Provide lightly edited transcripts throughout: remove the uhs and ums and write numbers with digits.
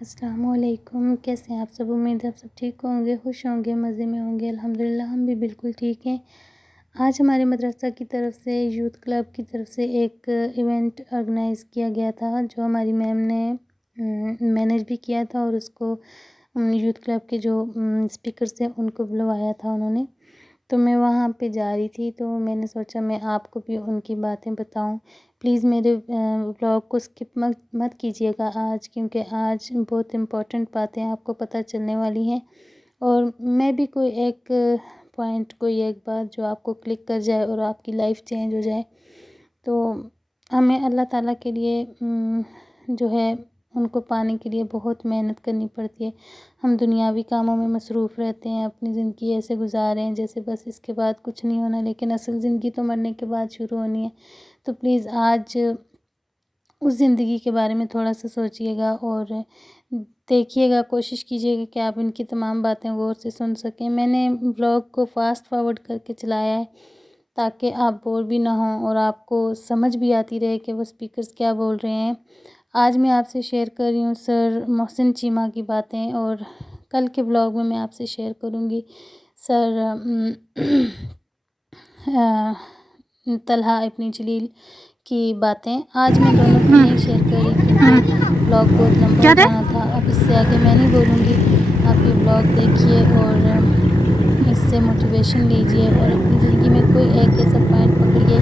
السلام علیکم، کیسے ہیں آپ سب؟ امید ہے آپ سب ٹھیک ہوں گے، خوش ہوں گے، مزے میں ہوں گے۔ الحمدللہ ہم بھی بالکل ٹھیک ہیں۔ آج ہمارے مدرسہ کی طرف سے، یوتھ کلب کی طرف سے ایک ایونٹ آرگنائز کیا گیا تھا، جو ہماری میم نے مینیج بھی کیا تھا، اور اس کو یوتھ کلب کے جو اسپیکرس تھے ان کو بلوایا تھا انہوں نے۔ تو میں وہاں پہ جا رہی تھی، تو میں نے سوچا میں آپ کو بھی ان کی باتیں بتاؤں۔ پلیز میرے ولاگ کو اسکپ مت کیجیے گا آج، کیونکہ آج بہت امپورٹنٹ باتیں آپ کو پتہ چلنے والی ہیں، اور میں بھی کوئی ایک پوائنٹ، کوئی ایک بات جو آپ کو کلک کر جائے اور آپ کی لائف چینج ہو جائے۔ تو ہمیں اللہ تعالیٰ کے لیے جو ہے ان کو پانے کے لیے بہت محنت کرنی پڑتی ہے۔ ہم دنیاوی کاموں میں مصروف رہتے ہیں، اپنی زندگی ایسے گزارے ہیں جیسے بس اس کے بعد کچھ نہیں ہونا، لیکن اصل زندگی تو مرنے کے بعد شروع ہونی ہے۔ تو پلیز آج اس زندگی کے بارے میں تھوڑا سا سوچیے گا، اور دیکھیے گا، کوشش کیجیے گا کہ آپ ان کی تمام باتیں غور سے سن سکیں۔ میں نے ولاگ کو فاسٹ فارورڈ کر کے چلایا ہے تاکہ آپ بور بھی نہ ہوں، اور آپ کو سمجھ بھی آتی رہے کہ وہ اسپیکرز کیا بول رہے ہیں۔ آج میں آپ سے شیئر کر رہی ہوں سر محسن چیمہ کی باتیں، اور کل کے ولاگ میں آپ سے شیئر کروں گی سر طلحہ ابن جلیل کی باتیں۔ آج میں دونوں کی نہیں شیئر کر رہی کیونکہ ولاگ بہت لمبا ہو جانا تھا۔ اب اس سے آگے میں نہیں بولوں گی، آپ یہ ولاگ دیکھیے اور اس سے موٹیویشن لیجئے، اور اپنی زندگی میں کوئی ایک ایسا پوائنٹ پکڑیے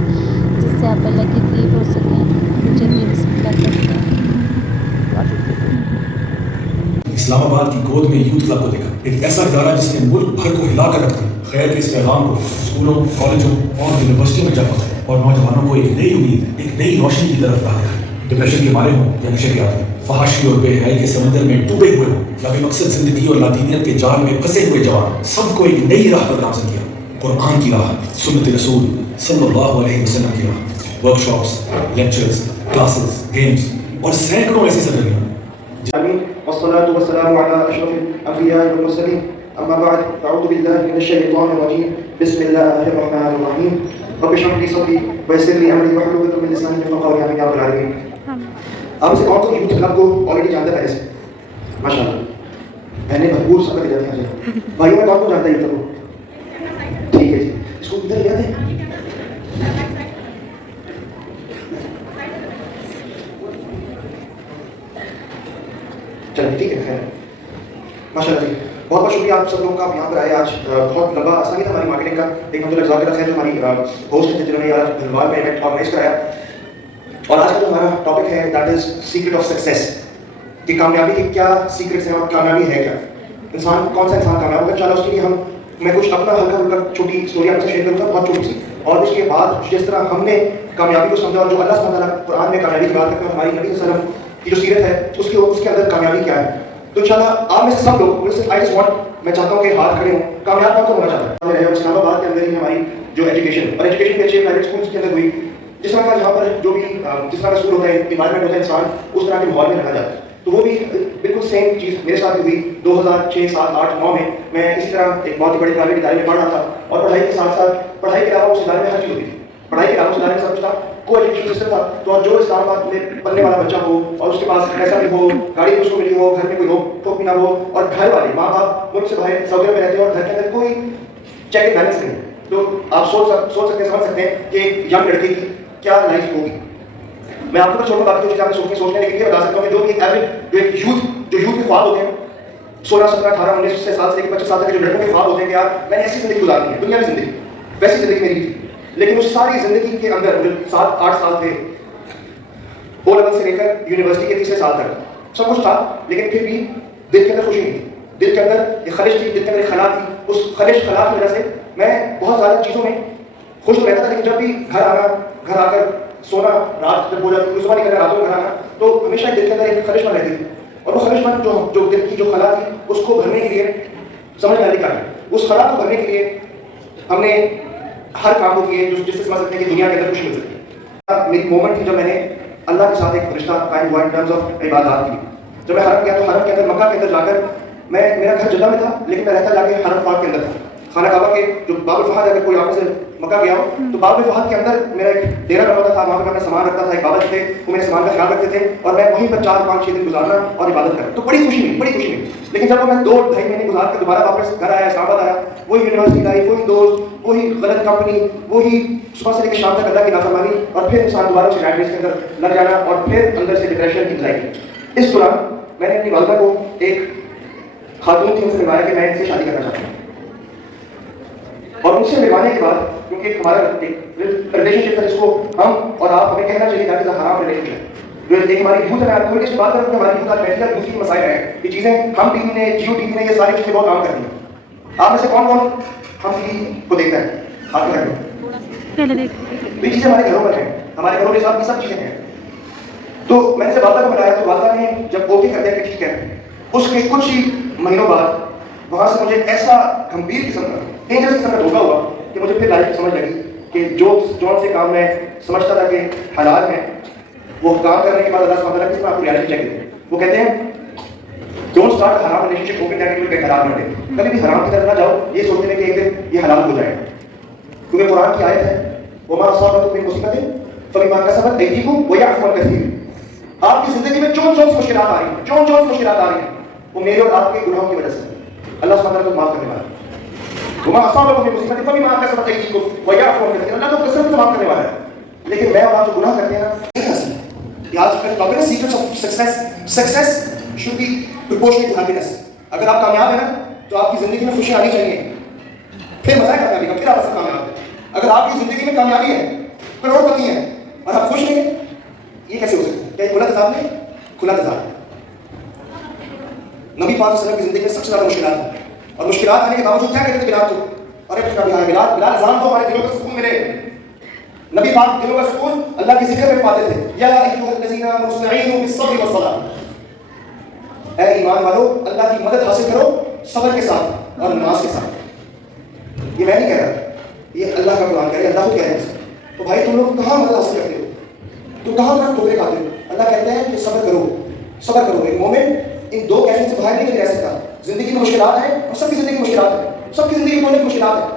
جس سے آپ اللہ کے قریب ہو سکیں۔ تو چلیے بسم اللہ کرتے ہیں۔ اسلام آباد کی گود میں یوتھ کلب کو دیکھا، ایک ایسا ادارہ جس نے ملک بھر کو ہلا کر رکھ دیا، خیر کے اس پیغام کو اسکولوں، کالجوں اور یونیورسٹیوں میں جا پہنچایا، اور نوجوانوں کو ایک نئی امید، ایک نئی روشنی کی طرف راہ دکھائی۔ ڈپریشن کے مارے ہوں یا نشے کے عادی، فحاشی اور بے حیائی کے سمندر میں ڈوبے ہوئے ہوں، یا بے مقصد زندگی اور لادینیت کے جال میں پھنسے ہوئے جوان، سب کو ایک نئی راہ پر گامزن کیا۔ قرآن کی راہ، سنت رسول صلی اللہ علیہ وسلم کی راہ، ورکشاپس، لیکچرز، کلاسز، گیمز اور سینکڑوں ایسی سرگرمیاں۔ آمين والصلاة والسلام على أشرف الأنبياء والمرسلين أما بعد فأعوذ بالله من الشيطان الرجيم بسم الله الرحمن الرحيم رب اشرح لي صدري ويسر لي أمري واحلل عقدة من لساني يفقهوا قولي آمين يا رب العالمين۔ آپ سے کون کون یوتھ کلب کو آلریڈی جانتا ہے پہلے سے؟ ماشاء اللہ میں نے بھرپور سب لے جاتے ہیں بھائیوں میں کون کون جانتا ہے یوتھ کو؟ ٹھیک ہے جی، اس کو ادھر لے آتے ہیں۔ چلیں ٹھیک ہے، خیر ماشاء اللہ جی، بہت بہت شکریہ آپ سب لوگوں کا، آپ یہاں پر آئے۔ آج بہت لمبا آسانی تھا ہماری مارکیٹنگ کا، ایک منظور اجزاء خیر جو ہماری ہوسٹ تھے جنہوں نے آج بھلوار میں ایونٹ آرگنائز کرایا، اور آج کا جو ہمارا ٹاپک ہے that is secret of success, کہ کامیابی کی کیا سیکرٹس ہیں اور کامیابی ہے کیا، انسان کون سا انسان کامیاب ہوگا۔ انشاءاللہ اس کے لیے میں کچھ اپنا ہلکا پھلکا چھوٹی اسٹوری آپ سے شیئر کروں گا، بہت چھوٹی سی، اور اس کے بعد جس طرح ہم نے کامیابی کو سمجھا اور جو اللہ سبحانہ وتعالیٰ قرآن میں کامیابی کی بات کرتا ہے، ہماری نبی صلی اللہ علیہ وسلم کی جو سیرت ہے اس کے اندر کامیابی کیا ہے، تو انشاءاللہ آپ میں سے سب لوگ میں چاہتا ہوں کہ ہاتھ کھڑے ہوں، کامیاب کون ہونا چاہتا ہے؟ اسلام آباد کے اندر ہی ہماری جو ایجوکیشن اور ایجوکیشن بھی اچھے پرائیویٹ اسکولس کے اندر ہوئی، جس طرح کا یہاں پر جو بھی جس طرح کا اسکول ہوتا ہے، انوائرمنٹ ہوتا ہے، انسان اس طرح کے ماحول میں رہنا چاہتا ہے، تو وہ بھی بالکل سیم چیز میرے ساتھ بھی ہوئی۔ 2006، 7، 8، 9 میں اسی طرح ایک بہت ہی بڑے پرائیویٹ ادارے میں پڑھ رہا تھا، اور پڑھائی کے ساتھ ساتھ پڑھائی کے علاوہ اس ادارے میں ہر چیز ہوتی تھی، پڑھائی کے علاوہ اس ادارے میں سب کچھ تھا، کو ایجوکیشن سسٹم تھا، تو جو اسلام آباد میں پڑھنے والا بچہ ہو اور اس کے پاس پیسہ بھی ہو، گاڑی بھی اس کو ملی ہو، گھر میں کوئی روک ٹوک بھی نہ ہو، اور گھر والے ماں باپ ملک سے باہر سعودی عرب میں رہتے ہیں اور گھر کے اندر کوئی چیک اینڈ بیلنس نہیں، تو آپ سوچ سکتے ہیں، سمجھ سکتے ہیں کہ ایک ینگ لڑکے کی کیا لائف ہوگی۔ میں آپ کو چھوٹا باقی چیزیں آپ نے سوچنے لیکن یہ بتا سکتا ہوں کہ جو بھی ایوریج جو ایک یوتھ کے خواب ہوتے ہیں 16، 17، 18، 19 سال سے لے کے 25 سال تک کے جو لڑکوں کے خواب ہوتے ہیں کہ یار میں نے ایسی زندگی گزارنی ہے، دنیا کی زندگی، ویسی زندگی میری تھی، لیکن اس ساری زندگی کے اندر جو 7، 8 سال تھے او لیول سے لے کر یونیورسٹی کے تیسرے سال تک سب کچھ تھا، لیکن پھر بھی دل کے اندر خوشی نہیں تھی، دل کے اندر ایک خلش تھی، دل کے اندر ایک خلا تھی، اس خلا کی وجہ سے میں بہت زیادہ چیزوں میں خوش تو رہتا تھا، لیکن جب بھی گھر آ کر سونا، رات جب ہو جاتی تھی، صبح نکلنا، راتوں میں گھر آنا، تو ہمیشہ دل کے اندر ایک خلش بن رہتی تھی، اور وہ خلش بن جو دل کی جو خلا تھی اس کو بھرنے کے لیے سمجھ میں آنے کا ہے، اس خلا کو بھرنے کے لیے ہم نے ہر کام کو کیے جس سے سمجھ سکتے ہیں کہ دنیا کے اندر خوشی مل سکتی ہے۔ میری مومنٹ تھی جب میں نے اللہ کے ساتھ ایک رشتہ قائم ہوا ان ٹرمز آف عبادات کی، جب میں حرم گیا تو حرم کے اندر مکہ کے اندر جا کر میرا گھر جدہ میں تھا، لیکن میں رہتا جا کے حرم پاک کے اندر تھا، خانہ کعبہ کے جو باب الفہد، اگر کوئی آپ سے مکہ گیا ہوں تو باب فہد کے اندر میرا ایک ڈیرا بنا ہوا تھا, وہاں پہ میں اپنا سامان رکھتا تھا, ایک بابا تھے وہ میرے سامان کا خیال رکھتے تھے اور میں وہیں پر 4-5-6 دن گزارنا اور عبادت کرنا, تو بڑی خوشی ملی. لیکن جب میں 2-2.5 مہینے گزار کر دوبارہ واپس گھر آیا, اسلام آباد آیا, وہی یونیورسٹی لائف, وہی دوست, وہی غلط کمپنی, وہی صبح سے لے کے شام تک اللہ کی نافرمانی, اور پھر انسان دوبارہ اس ریٹ ریس کے اندر لگ جانا, اور پھر اندر سے ڈپریشن, انزائٹی. اس دوران میں نے اپنی والدہ کو ایک خاتون تھی ان سے ملوایا کہ میں ان سے شادی کرنا چاہتا ہوں, اور ان سے ملوانے کے بعد کیونکہ ہمارا ایک ریلیشن شپ ہے جس کو ہم اور آپ ہمیں کہنا چاہیے تاکہ حرام ریلیشن شپ جو ایک ہماری یوتھ ہے, میں اس بات کروں کہ ہماری یوتھ آج میڈیکل دوسری کے مسائل ہیں, یہ چیزیں ہم ٹی وی نے, جیو ٹی وی نے, یہ ساری چیزیں بہت کام کرتی ہیں. آپ میں سے کون کون ہم ٹی وی کو دیکھتا ہے؟ آپ کے گھر میں یہ چیزیں ہمارے گھروں پر ہیں, ہمارے گھروں کے ساتھ یہ سب چیزیں ہیں. تو میں نے جب والدہ کو بتایا تو والدہ نے جب اوکے کر دیا کہ ٹھیک ہے, اس کے کچھ ہی مہینوں بعد وہاں سے مجھے ایسا گمبھیر قسم کا ڈینجرس قسم کا دھوکا ہوا کہ مجھے پھر لائف سمجھ لگی کہ جون سے کام میں سمجھتا تھا کہ حلال ہیں, وہ کام کرنے کے بعد اللہ سبحانہ وتعالیٰ کس طرح آپ کو ریالٹی چیک دیتے ہیں. وہ کہتے ہیں don't start haram relationship hoping that will get halal one day. کبھی بھی حرام کی طرف نہ جاؤ یہ سوچنے میں کہ ایک دن یہ حلال ہو جائے, کیونکہ قرآن کی آیت ہے وما اصابکم من مصیبۃ فبما کسبت ایدیکم ویعفو عن کثیر. آپ کی زندگی میں چون سی مشکلات آ رہی ہیں, چون سی مشکلات آ رہی ہیں, وہ میرے اور آپ کے گناہوں کی وجہ سے. اللہ سبحانہ وتعالیٰ کو معاف کرنے والا ہے. وما اصابکم من مصیبۃ فبما کسبت ایدیکم ویعفو عن کثیر. اللہ تو کثرت سے معاف کرنے والا ہے. لیکن میں اور آپ جو گناہ کرتے ہیں نا, آج کا ٹاپک ہے secrets of success. Success should be proportionate to happiness. اگر آپ کامیاب ہیں نا تو آپ کی زندگی میں خوشی آنی چاہیے, پھر مزہ ہے کامیابی کا, پھر آپ کامیاب ہیں. اگر آپ کی زندگی میں کامیابی ہے, کروڑ پتی ہیں اور آپ خوش نہیں ہیں, یہ کیسے ہو سکتا ہے؟ کیا کھلا تضاد نہیں؟ کھلا تضاد. نبی پاک صلی اللہ علیہ وسلم کی زندگی میں سب سے زیادہ مشکلات ہیں, اور مشکلات آنے کے باوجود کیا کہتے تھے بلال کو, ارے بلال اذان دو, ہمارے دلوں کو سکون ملے. نبی پاک دلوں کا سکون اللہ کی ذکر میں پاتے تھے. یا ایھا الذین آمنوا استعینوا بالصبر والصلاۃ. اے ایمان والو اللہ کی مدد حاصل کرو صبر کے ساتھ اور نماز کے ساتھ. یہ میں نہیں کہہ رہا, یہ اللہ کا قرآن کہہ رہا ہے, اللہ کو کہہ رہے ہیں. تو بھائی تم لوگ کہاں مدد حاصل کرتے ہو, تم کہاں کہاں ٹھوکرے کھاتے ہو؟ اللہ کہتے ہیں کہ صبر کرو, صبر کرو. ایک مومن ان دو کیفیت سے باہر نہیں رہ سکتا. زندگی میں مشکلات ہیں, اور سب کی زندگی میں مشکلات ہیں, سب کی زندگی میں مشکلات ہیں.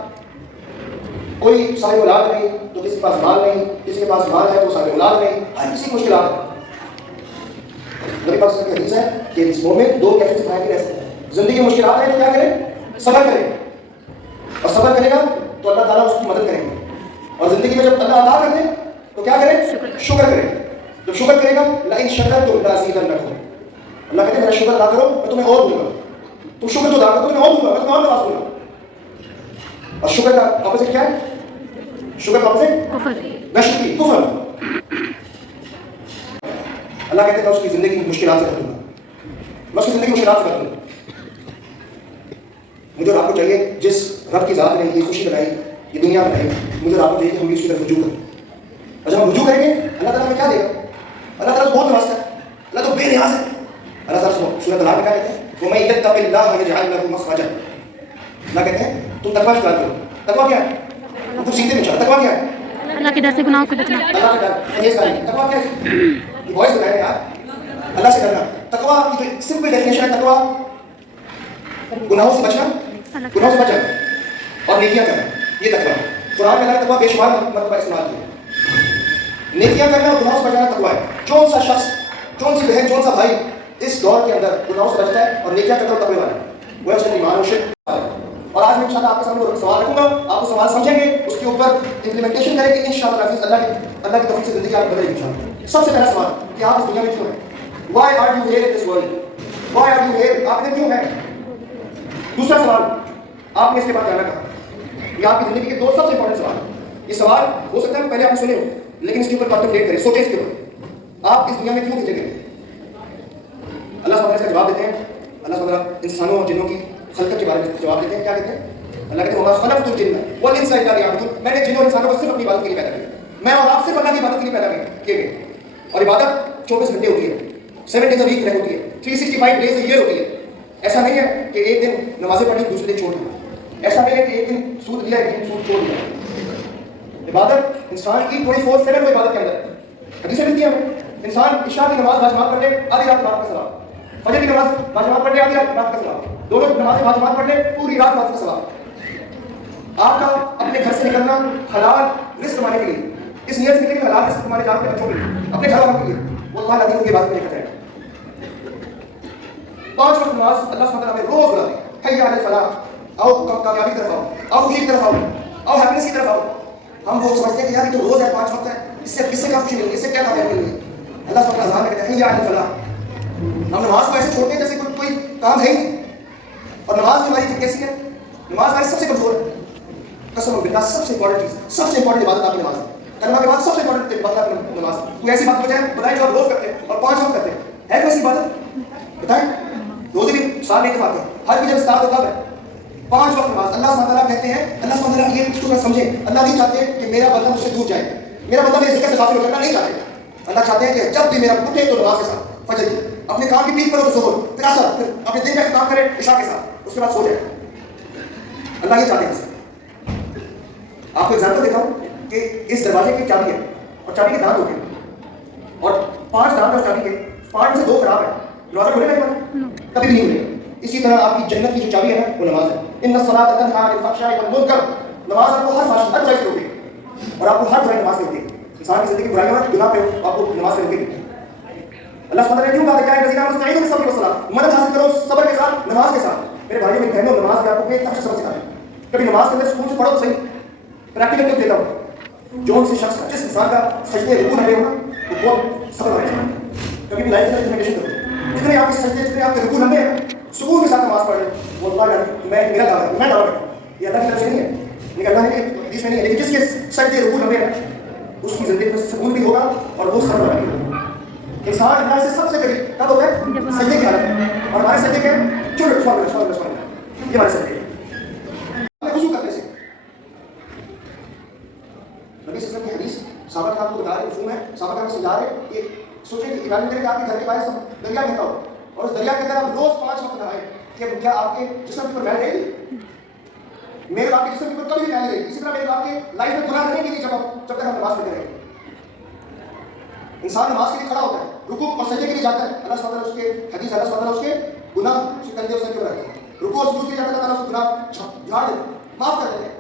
کوئی صاحب اولاد نہیں تو کسی کے پاس مال نہیں, کسی کے پاس مال ہے تو صاحب اولاد نہیں, ہر کسی کی مشکلات ہے. میرے پاس حدیث ہے کہ اس مومن دو کیفیت سے باہر نہیں رہ سکتا. زندگی میں مشکلات ہیں تو کیا کرے؟ صبر کرے, اور صبر کرے گا تو اللہ تعالیٰ اس کی مدد کریں گے. اور زندگی میں جب اللہ عطا کر دے تو کیا کرے؟ شکر کرے. جب شکر کرے گا لئن شکرتم لأزیدنکم. اللہ کہتے ہیں میرا شکر ادا کرو میں تمہیں اور دوں گا. تم شکر تو ادا کرو تمہیں اور دوں گا, میں تمہیں اور نواز دوں گا. اور شکر کا اپوزٹ کیا ہے؟ شکر کا اپوزٹ کفر, ناشکری, کفر. اللہ کہتے ہیں میں اس کی زندگی مشکلات سے کر دوں گا, میں اس کی زندگی مشکلات سے کر دوں گا. مجھے اور آپ کو چاہیے جس رب کی ذات نے یہ خوشی بنائی, یہ دنیا بنائی, مجھے اور آپ کو چاہیے کہ ہم بھی اس کی طرف رجوع کریں. اور جب ہم رجوع کریں گے اللہ تعالیٰ ہمیں کیا دے گا؟ اللہ تعالیٰ تو بہت نوازتا ہے, اللہ تو بے نیاز ہے. اللہ تعالیٰ سورۃ العراف میں کیا کہتے ہیں؟ وَمَن يَتَّقِ اللَّهَ يَجْعَل لَهُ مَخْرَجًا. اللہ کہتے ہیں تم تقویٰ اختیار کرو. تقویٰ کیا ہے؟ تم سیدھے میں چلو. تقویٰ کیا ہے؟ اللہ کے ڈر سے گناہوں کو بچنا. اللہ کا ڈر, پرہیز کرنا. تقویٰ کیا ہے؟ یہ وائس بتائیں یار, اللہ سے ڈرنا. تقویٰ کی جو سمپل ڈیفینیشن ہے, تقویٰ گناہوں سے بچنا, گناہوں سے بچنا اور نیکیاں کرنا, یہ تقویٰ ہے. قرآن میں اللہ تقویٰ بے شمار مرتبہ استعمال کیا. نیکیاں کرنا اور گناہوں سے بچانا تقویٰ ہے. جون سا شخص, جون سی بہن, جون سا بھائی اس دور کے اندر گناہوں سے بچتا ہے اور نیکیاں کرتا ہے, تقوی والا ہے, وہ اس کا ایمان و شرک. اور آج میں انشاءاللہ آپ کے سامنے سوال رکھوں گا, آپ کو سوال سمجھیں گے, اس کے اوپر امپلیمنٹیشن کریں گے انشاءاللہ. اللہ کی توفیق سے زندگی آپ بدلے گی انشاءاللہ. سب سے پہلا سوال کہ آپ اس دنیا میں کیوں ہیں؟ Why are you here in this world? Why are you here? آپ نے کیوں ہیں؟ دوسرا سوال آپ نے اس کے بعد جانا کہا, یہ آپ کی زندگی کے دو سب سے امپورٹنٹ سوال. یہ سوال ہو سکتا ہے پہلے آپ نے سنے ہو, لیکن اس کے اوپر کنٹمپلیٹ کریں, سوچیں اس کے اوپر. آپ اس دنیا میں کیوں بھیجے گئے؟ اللہ سبحانہ اس کا جواب دیتے ہیں. اللہ سبحانہ انسانوں اور جنوں کی خلقت کے بارے میں جواب دیتے ہیں. کیا کہتے ہیں؟ اللہ کہتے ہیں وما خلقت الجن والانس الا لیعبدون. میں نے جنوں اور انسانوں کو صرف اپنی عبادت کے لیے پیدا کیا. میں اور آپ صرف اللہ کی عبادت کے لیے پیدا کیے گئے. اور عبادت 24 گھنٹے ہوتی ہے, 7 days a week ہوتی ہے, 365 days a year ہوتی ہے. ایسا نہیں ہے کہ ایک دن نمازیں پڑھی دوسرے دن چھوڑ دیا. ایسا نہیں ہے کہ ایک دن سود لیا ایک دن سود چھوڑ دیا. عبادت انسان کی 24/7 کو عبادت کے اندر حدیثیں ملتی ہیں ہمیں. انسان عشاء کی نماز باجماعت پڑھ لے, آدھی رات رات کا ثواب. فجر کی نماز باجماعت پڑھ لے, آدھی رات رات کا ثواب. دونوں نمازیں باجماعت پڑھ لے, پوری رات رات کا ثواب. آپ کا اپنے گھر سے نکلنا حلال رزق کمانے کے لیے، اس نیت سے نکلے کہ حلال رزق تمہارے جان کے بچوں کے لیے، اپنے گھر والوں کے لیے، واللہ العظیم ان کی بات میں لکھا جائے گا. 5 وقت نماز اللہ سبحانہ وتعالیٰ ہمیں روز بلاتے ہیں، حی علی الفلاح، آؤ کامیابی کی طرف آؤ، آؤ خوشی کی طرف آؤ، آؤ ہیپینس کی طرف آؤ. ہم وہ سمجھتے ہیں کہ یار یہ تو روز ہے 5 وقت ہے، اس سے کیا خوشی ملے گی، اس سے کیا کامیابی ملے گی. اللہ سبحانہ وتعالیٰ کہتے ہیں حی علی الفلاح. ہم نماز کو ایسے چھوڑتے ہیں جیسے کوئی کام ہے ہی نہیں. اور نماز ہماری کیسی ہے؟ نماز ہماری سب سے کمزور ہے. قسم باللہ سب سے امپورٹنٹ چیز، سب سے امپورٹنٹ عبادت آپ کی نماز ہے. کلمہ کے بعد سب سے امپورٹنٹ عبادت آپ کی نماز ہے. کوئی ایسی بات بتائیں جو آپ روز کرتے ہیں اور 5 وقت کرتے ہیں، ہے کوئی ایسی عبادت بتائیں؟ روزے بھی سال نہیں کھاتے ہیں، ہر بھی جب اسٹارٹ ہوتا ہے 5 وقت نماز. اللہ سبحانہ وتعالیٰ کہتے ہیں، اللہ سبحانہ وتعالیٰ یہ اس کو سمجھیں، اللہ نہیں چاہتے کہ میرا بندہ مجھ سے دور جائے، میرا بندہ میرے ذکر سے غافل ہو جائے، اللہ نہیں چاہتے. اللہ چاہتے ہیں کہ جب بھی میرا اٹھے تو نماز کے ساتھ، فجر کی اپنے کام کی پیٹ کرو تو ظہر، پھر عصر، پھر اپنے دن کا اختتام کرے عشاء کے ساتھ، اس کے بعد سو جائے. اللہ یہ چاہتے ہیں. آپ کو ایگزامپل دیتا ہوں کہ اس دروازے کی چابی ہے اور چابی کے دانت ہوتے ہیں، اور 5 دانت اور چابی کے 5 میں سے 2 خراب ہے، دروازہ کھولے گا کبھی بھی نہیں کھولے. اسی طرح آپ کی جنت کی جو چابی ہے وہ نماز ہے. ان الصلاۃ تنہی عن الفحشاء والمنکر، نماز آپ کو ہر فحش ہر برائی سے روکے گی، اور آپ کو ہر برائی نماز سے روکے گی. انسان کی زندگی برائی اور گناہ پہ ہو آپ کو نماز سے روکے گی. اللہ سبحانہ نے کیوں کہا کہ الذین آمنوا استعینوا بالصبر والصلاۃ، مدد حاصل کرو صبر کے ساتھ نماز کے ساتھ. میرے بھائیوں میری بہنوں، نماز میں آپ کو ایک اچھا سبق سکھاتے ہیں. کبھی نماز کے اندر سکون سے پڑھو تو صحیح، پریکٹیکل ٹپ دیتا ہوں. جو سے شخص جس انسان کا سجدے رکوع نبے ہوگا وہ بہت صبر والے انسان ہے. کبھی بھی لائف میں میڈیٹیشن کرو، جتنے آپ کے سجدے جتنے آپ کے رکوع نبے ہیں سکون کے ساتھ نماز پڑھ لیں. واللہ میں میرا دعویٰ ہے، میں دعویٰ کرتا ہوں یہ اللہ کی طرف سے نہیں ہے، لیکن اللہ نے حدیث میں نہیں ہے، لیکن جس کے سجدے رکوع نبے ہیں اس کی زندگی میں سکون بھی ہوگا اور وہ صبر والا بھی ہوگا. انسان اللہ سے سب سے قریب کب ہوتا ہے؟ سجدے کی حالت میں. اور ہمارے سجدے کے چھوٹے چھوٹے یہ ہمارے سجدے وضو کرنے سے. نبی صلی اللہ علیہ وسلم کی حدیث صحابہ کرام کو بتا رہے مفہوم ہے، صحابہ کرام کو سمجھا رہے کہ سوچیں کہ امیجن کریں کہ آپ کے گھر کے باہر دریا بہتا ہو اور اس دریا کے اندر آپ روز 5 وقت نہائیں، کہ کیا آپ کے جسم کے اوپر میل رہے گی؟ میرے آپ کے جسم کے اوپر کبھی بھی میل رہے گی. اسی طرح میرے آپ کے لائف میں گناہ رہے گی جب تک ہم نماز پڑھتے رہیں گے. انسان نماز کے لیے کھڑا ہوتا ہے، رکوع اور سجدے کے لیے جاتا ہے، اللہ سبحانہ وتعالیٰ اس کے حدیث اللہ سبحانہ وتعالیٰ اس کے گناہ اس کے کندھے اس کے اوپر رکھتے ہیں. رکوع اور سجود کے لیے جاتا ہے، اللہ اس کے گناہ جھاڑ دیتے ہیں، معاف کر دیتے ہیں.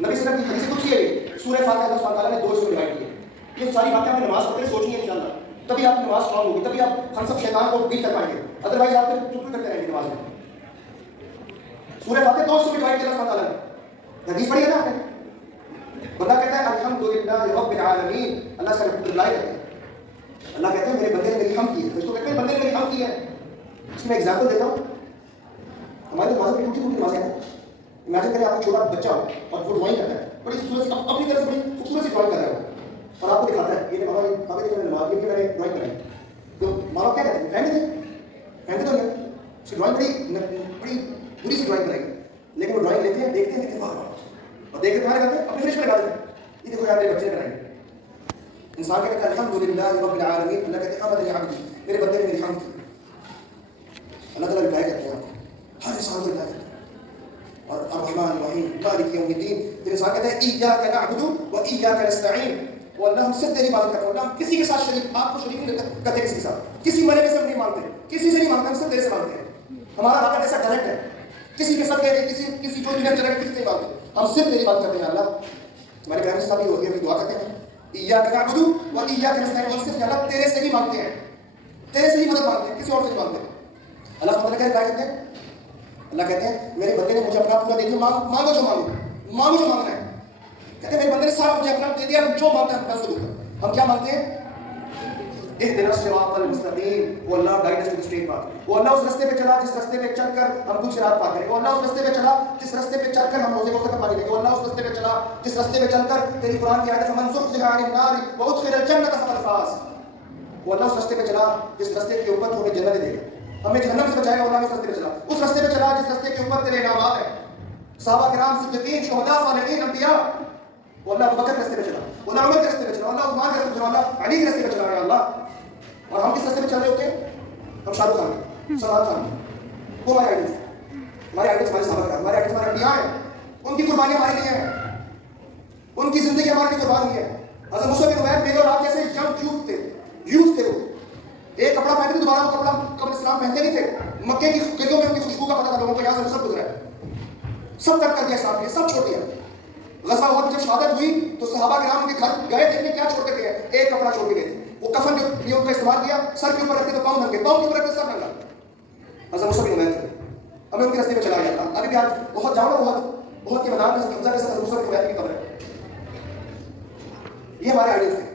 نبی صلی اللہ علیہ وسلم کی حدیث قدسی ہے، سورہ فاتحہ اللہ سبحانہ وتعالیٰ نے 2 حصوں میں ڈیوائڈ کی ہے. یہ ساری باتیں آپ نے نماز پڑھتے سوچنی ہے انشاءاللہ، تبھی آپ کی نماز اسٹرانگ ہوگی، تبھی آپ ہم سب شیطان کو بیٹ کر پائیں گے. ادروائز آپ چپ کرتے رہیں گے نماز میں. سورہ فاتحہ 2 حصوں میں ڈیوائڈ کیا اللہ سبحانہ وتعالیٰ نے. حدیث پڑھی ہے نا آپ نے؟ بندہ کہتا ہے الحمدللہ رب العالمین، اللہ سے الحمدللہ کہتے ہیں. اللہ کہتے ہیں میرے بندے نے میری حمد کی ہے. اس کو کہتے ہیں بندے نے میری حمد کی ہے. اس میں ایگزامپل دیتا ہوں. ہماری نماز میں ٹوٹی نمازیں ہیں. امیجن کریں آپ کو چھوٹا بچہ ہو اور وہ ڈرائنگ کرتا ہے، بڑی خوبصورت اپنی طرف سے بڑی خوبصورت سی ڈرائنگ کر رہا ہے اور آپ کو دکھاتا ہے یہ بابا دیکھو میں نے نماز کی میں نے ڈرائنگ کرائی. تو ماں باپ کیا کہتے ہیں؟ پہنتے تو نہیں، اس کی ڈرائنگ بڑی بری سی ڈرائنگ کرائی، لیکن وہ ڈرائنگ لیتے ہیں دیکھتے ہیں کہ واہ اور دیکھ کے تمہارے کرتے ہیں اپنے فریش میں لگا دیتے ہیں یہ دیکھو یار میرے بچے نے بنائی. انسان کہتے ہیں الحمدللہ رب العالمین، اللہ کہتے ہیں حمدنی عبدی، میرے بندے نے میری حمد کی. اللہ تعالیٰ رپلائی کرتے ہیں ہر انسان کو رپلائی کرتے ہیں. اور الرحمن الرحیم مالک یوم الدین، پھر انسان کہتا ہے ایاک نعبد و ایاک نستعین، وہ اللہ ہم صرف تیری عبادت کرتے ہیں. اللہ ہم کسی کے ساتھ شریک آپ کو شریک نہیں کرتے، کسی کے ساتھ کسی مرے کے ساتھ نہیں مانگتے، کسی سے نہیں مانگتے، ہم صرف تیرے سے مانگتے ہیں. ہمارا رابطہ ایسا ڈائریکٹ ہے، کسی کے ساتھ کسی جو دنیا چلے کسی سے نہیں مانگتے، ہم صرف تیری بات کرتے ہیں. اللہ ہمارے پیارے صاحب یہ ہوتی ہے دعا کرتے ہیں ایاک نعبد و ایاک نستعین، اور صرف اللہ تیرے سے ہی مانگتے ہیں، تیرے سے ہی مدد مانگتے ہیں، کسی اور سے نہیں مانگتے. اللہ تعالیٰ کیا رپلائی کرتے ہیں؟ اللہ کہتے ہیں میرے بندے نے مجھے اپنا پورا دے دیا، مانگو جو مانگو جو مانگنا ہے. کہتے ہیں میرے بندے نے سارا مجھے اپنا دے دیا، جو مانگتا ہے میں اس کو دوں گا. ہم کیا مانگتے ہیں؟ اهدنا الصراط المستقیم، وہ Allah guide us to the straight path. وہ اللہ اس راستے پہ چلا جس راستے پہ چل کر ہم کچھ رات پا کریں. وہ اللہ اس راستے پہ چلا جس راستے پہ چل کر ہم روزے کو ختم پا لیں گے. وہ اللہ اس راستے پہ چلا جس راستے پہ چل کر تیری قرآن کی آیت فمن زحزح عن النار وادخل الجنة فقد فاز. وہ اللہ اس راستے پہ چلا جس راستے کے اوپر ہمیں جنت دے گا، ہمیں جہنم سے بچائے گا. اللہ اس راستے پہ چلا، اس راستے پہ چلا جس راستے کے اوپر تیرے انعامات ہیں. صحابہ کرام، صدیقین، شہداء، صالحین، انبیاء. وہ اللہ ابوبکر کے راستے پہ چلا، وہ اللہ عمر کے راستے پہ چلا، اللہ عثمان کے راستے پہ چلا، اللہ علی کے راستے پہ چلا. یا اللہ، اور ہم کس راستے پہ چل رہے ہوتے ہیں؟ ہم شاہ رخ خان، سلمان خان، وہ ہمارے آئیڈلس ہیں. ہمارے آئیڈلس ہمارے صحابہ کرام، ہمارے آئیڈلس ہمارے انبیاء ہیں. ان کی قربانیاں ہمارے لیے ہیں، ان کی زندگی ہمارے لیے قربان ہوئی ہے. حضرت موسیٰ بن عمیر میرے اور آپ جیسے ینگ یوتھ تھے. وہ ایک کپڑا پہنتے تھے، دوبارہ وہ کپڑا قبل اسلام پہنتے نہیں تھے. مکے کی گلیوں میں ان کی خوشبو کا پتہ تھا لوگوں کو، یہاں سے نسب گزرا ہے. سب ترک کر دیا اسلام کے لیے, سب چھوڑ دیا. غزوہ احد میں جب شہادت ہوئی تو صحابہ کرام ان کے گھر گئے دیکھنے کیا چھوڑ کے گئے, ایک کپڑا چھوڑ کے گئے تھے. وہ کفن جو ان کا استعمال کیا, سر کے اوپر رکھتے تو پاؤں ننگے, پاؤں کے اوپر رکھتے سر ننگا. حضرت مصعب بن عمیر تھے, ہمیں ان کے راستے میں چلا جاتا. ابھی بھی آپ بہت جاؤ نا, بہت کے میدان میں حمزہ کے ساتھ حضرت مصعب بن عمیر کی قبر ہے. یہ ہمارے آئیڈیلز ہیں.